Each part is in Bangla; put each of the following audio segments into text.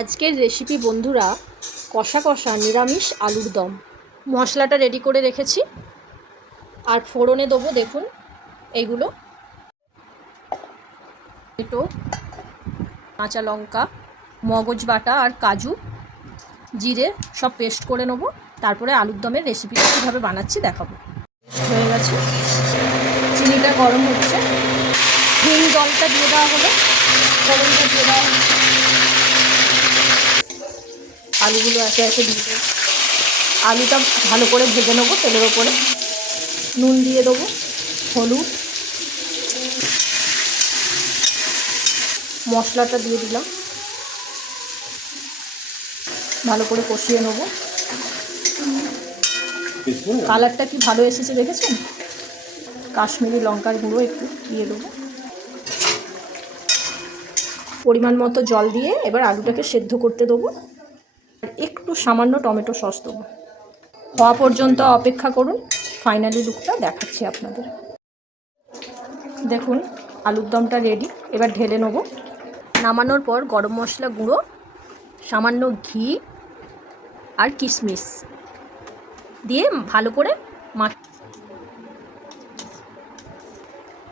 আজকের রেসিপি বন্ধুরা, কষা কষা নিরামিষ আলুর দম। মশলাটা রেডি করে রেখেছি, আর ফোড়নে দেবো দেখুন এইগুলো: টমেটো, কাঁচা লঙ্কা, মগজ বাটা আর কাজু, জিরে সব পেস্ট করে নেবো। তারপরে আলুর দমের রেসিপিটা কীভাবে বানাচ্ছি দেখাবো। হয়ে গেছে, চিনিটা গরম হচ্ছে, হিং জলটা দিয়ে দেওয়া হলো, ফোড়নটা দিয়ে দেওয়া হচ্ছে, আলুগুলো একে একে দিয়ে দেবো। আলুটা ভালো করে ভেজে নেবো তেলের ওপরে। নুন দিয়ে দেবো, হলুদ, মশলাটা দিয়ে দিলাম, ভালো করে কষিয়ে নেবো। কালারটা কি ভালো এসেছে দেখেছেন? কাশ্মীরি লঙ্কার গুঁড়ো একটু দিয়ে দেবো। পরিমাণ মতো জল দিয়ে এবার আলুটাকে সেদ্ধ করতে দেবো। আর একটু সামান্য টমেটো সস দেবো। হওয়া পর্যন্ত অপেক্ষা করুন, ফাইনালি লুকটা দেখাচ্ছি আপনাদের। দেখুন আলুর দমটা রেডি, এবার ঢেলে নেব। নামানোর পর গরম মশলা গুঁড়ো, সামান্য ঘি আর কিশমিশ দিয়ে ভালো করে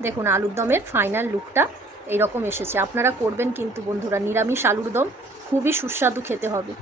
দেখুন আলুর দমের ফাইনাল লুকটা এইরকম এসেছে। আপনারা করবেন কিন্তু বন্ধুরা, নিরামিষ আলুর দম খুবই সুস্বাদু খেতে হবে।